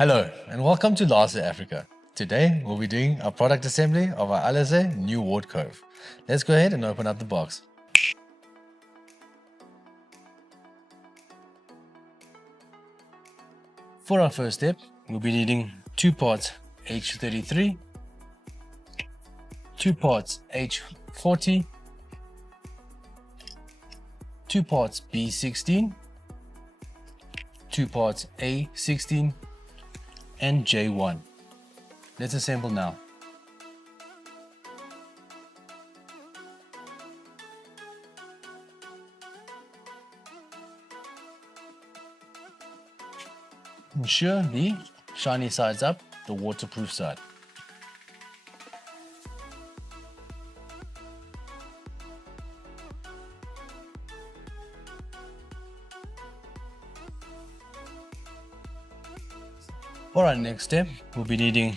Hello and welcome to Lasa.Africa. Today we'll be doing a product assembly of our LSA-NUWARD-COV. Let's go ahead and open up the box. For our first step, we'll be needing 2 parts H33, 2 parts H40, 2 parts B16, 2 parts A16, and J1. Let's assemble now. Ensure the shiny side's up, the waterproof side. For our next step, we'll be needing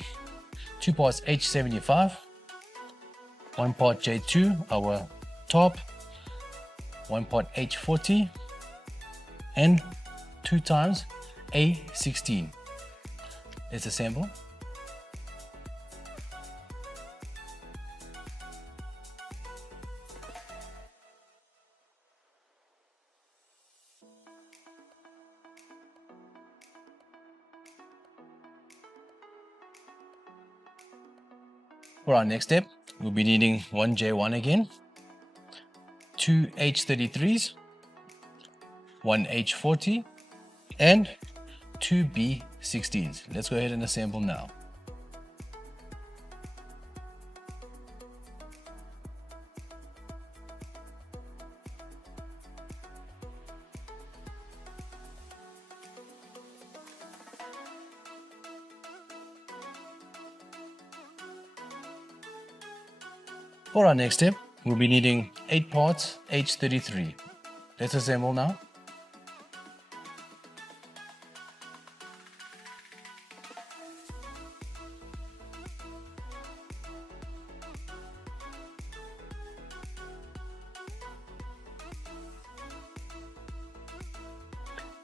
2 parts H75, 1 part J2, our top, 1 part H40, and 2 times A16. Let's assemble. For our next step, we'll be needing 1 J1 again, 2 H33s, 1 H40, and 2 B16s. Let's go ahead and assemble now. For our next step, we'll be needing 8 parts H33. Let's assemble now.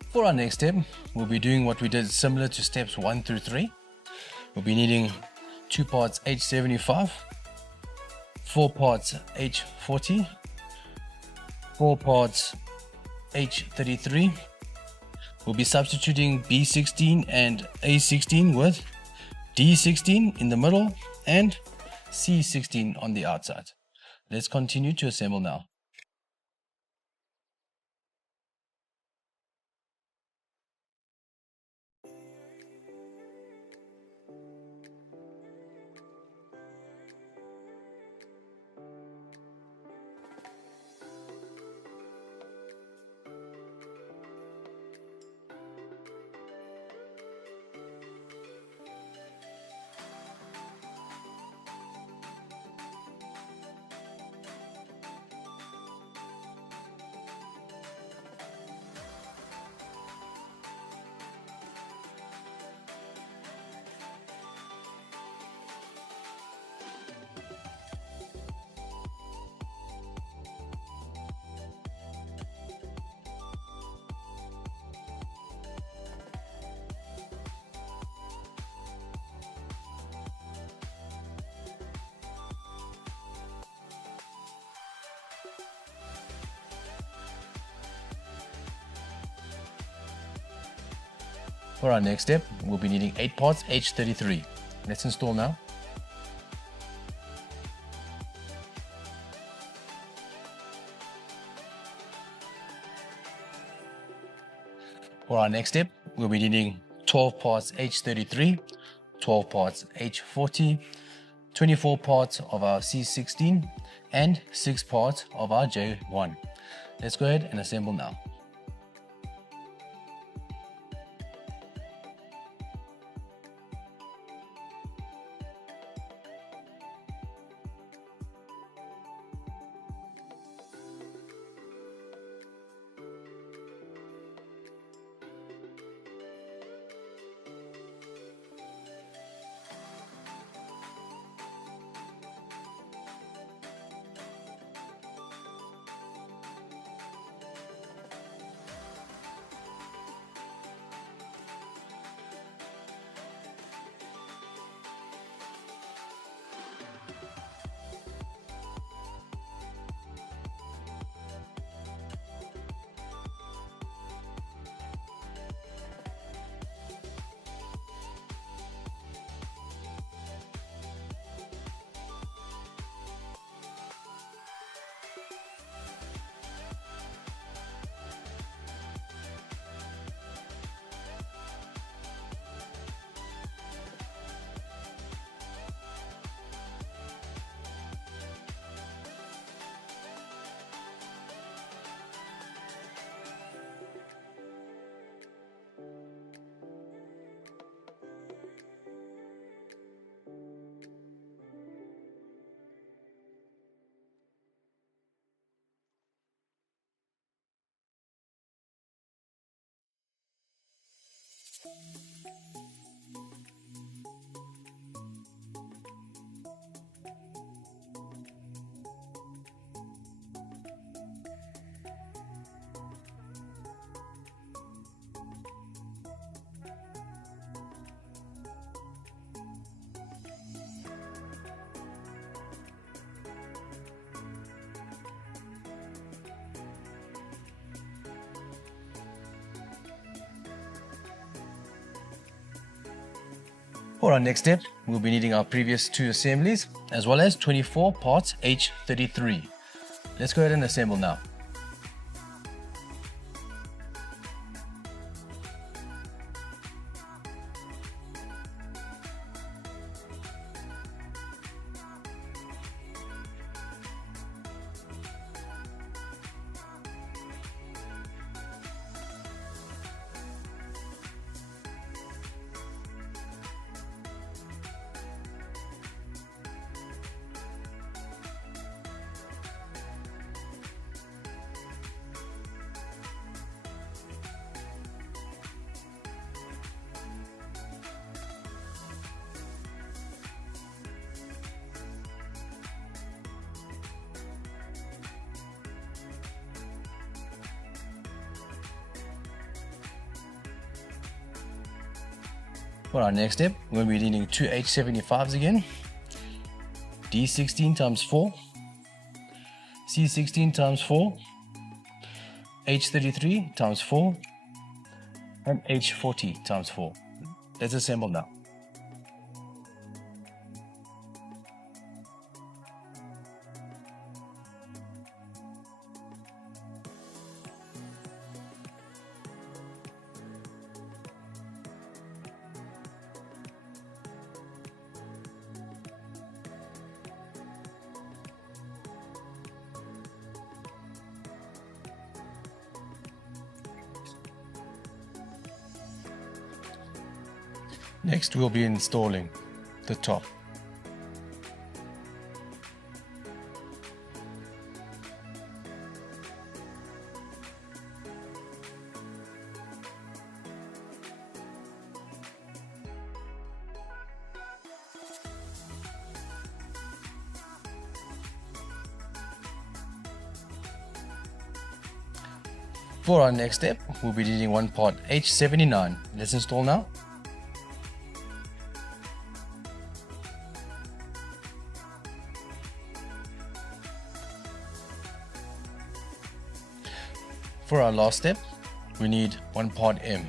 For our next step, we'll be doing what we did similar to steps 1 through 3. We'll be needing 2 parts H75, 4 parts H40, 4 parts H33. We'll be substituting B16 and A16 with D16 in the middle and C16 on the outside. Let's continue to assemble now. For our next step, we'll be needing 8 parts H33. Let's install now. For our next step, we'll be needing 12 parts H33, 12 parts H40, 24 parts of our C16, and 6 parts of our J1. Let's go ahead and assemble now. For our next step, we'll be needing our previous 2 assemblies as well as 24 parts H33. Let's go ahead and assemble now. For our next step, we're going to be needing 2 H75s again, D16 times 4, C16 times 4, H33 times 4, and H40 times 4. Let's assemble now. Next, we'll be installing the top. For our next step, we'll be needing one part H79. Let's install now. For our last step, we need one part M.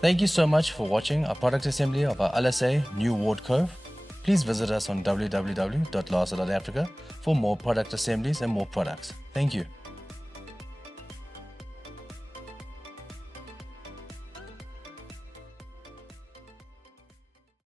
Thank you so much for watching our product assembly of our LSA-NUWARD-COV. Please visit us on www.lasa.africa for more product assemblies and more products. Thank you.